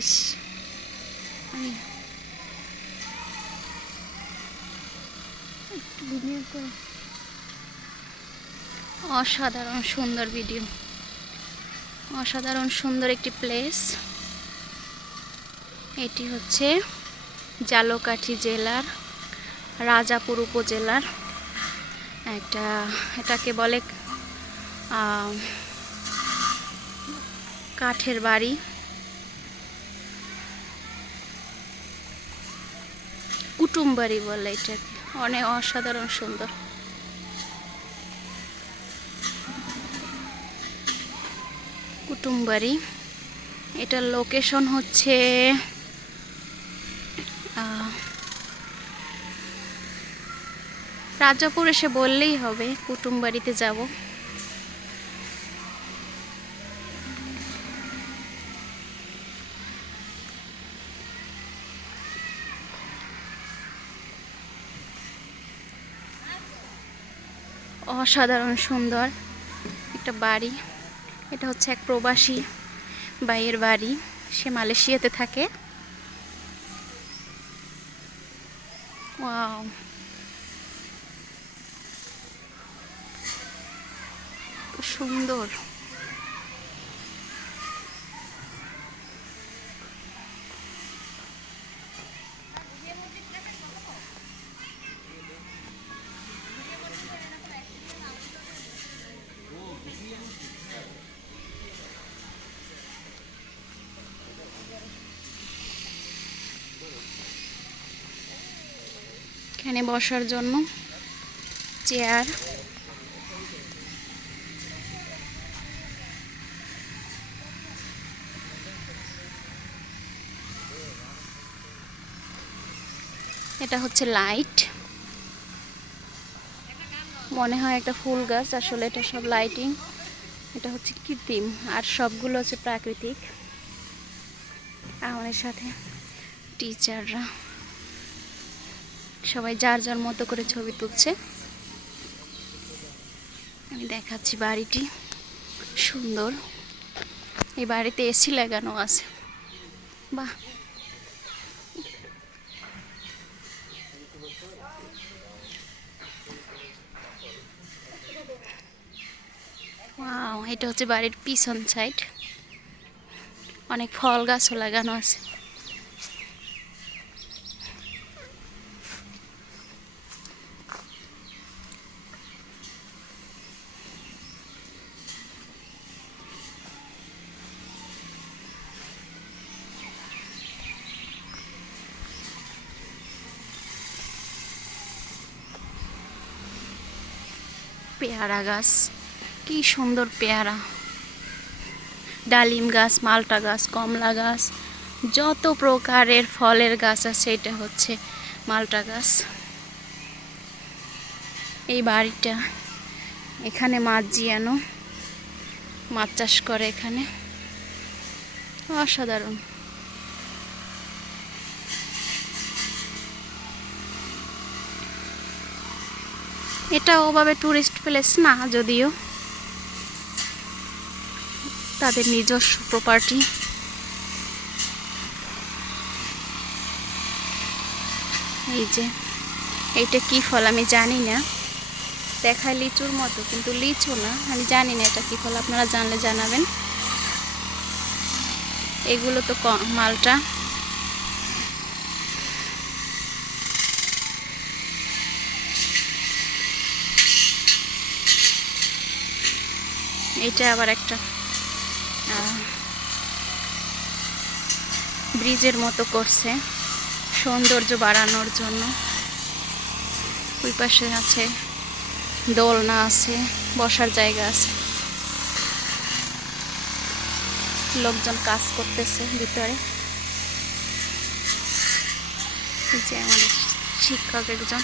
ইস, আমি একটু ভিডিও করে। অসাধারণ সুন্দর ভিডিও, অসাধারণ সুন্দর একটি প্লেস। এটি হচ্ছে ঝালকাঠি জেলার রাজাপুর উপজেলার এটাকে বলে কাঠের বাড়ি। কুটুম বাড়ি বলে এটাকে, অনেক অসাধারণ সুন্দর। কুটুম বাড়ি, এটার লোকেশন হচ্ছে রাজাপুর এসে বললেই হবে কুটুম বাড়িতে যাব। অসাধারণ সুন্দর একটা বাড়ি। এটা হচ্ছে এক প্রবাসী ভাইয়ের বাড়ি, সে মালয়েশিয়াতে থাকে। ওয়াও, সুন্দর। এখানে বসার জন্য চেয়ার, এটা হচ্ছে লাইট, মনে হয় একটা ফুল গাছ, আসলে এটা সব লাইটিং। এটা হচ্ছে কৃত্রিম আর সবগুলো হচ্ছে প্রাকৃতিক। আমাদের সাথে টিচাররা সবাই যার যার মতো করে ছবি তুলছে। আমি দেখাচ্ছি বাড়িটি, সুন্দর। এই বাড়িতে এসি লাগানো আছে, বাহ। ওয়াও, এটা হচ্ছে বাড়ির পিছন সাইড, অনেক ফল গাছও লাগানো আছে। পেয়ারা গাছ, কি সুন্দর পেয়ারা। ডালিম গাছ, মালটা গাছ, কমলা গাছ, যত প্রকারের ফলের গাছ আছে এটা হচ্ছে মালটা গাছ। এই বাড়িটা, এখানে মাছ জিয়ানো, মাছ চাষ করে এখানে, অসাধারণ। এটা ওভাবে টুরিস্ট প্লেস না, যদিও তাদের নিজস্ব প্রপার্টি। এই যে এইটা কি ফল আমি জানি না, দেখায় লিচুর মতো কিন্তু লিচু না, আমি জানি না এটা কি ফল, আপনারা জানলে জানাবেন। এগুলো তো মালটা। এটা আবার একটা ব্রিজের মতো করছে সৌন্দর্য বাড়ানোর জন্য। ওই পাশে আছে দোলনা, আছে বসার জায়গা আছে, লোকজন কাজ করতেছে ভিতরে। এই যে আমাদের শিক্ষক একজন।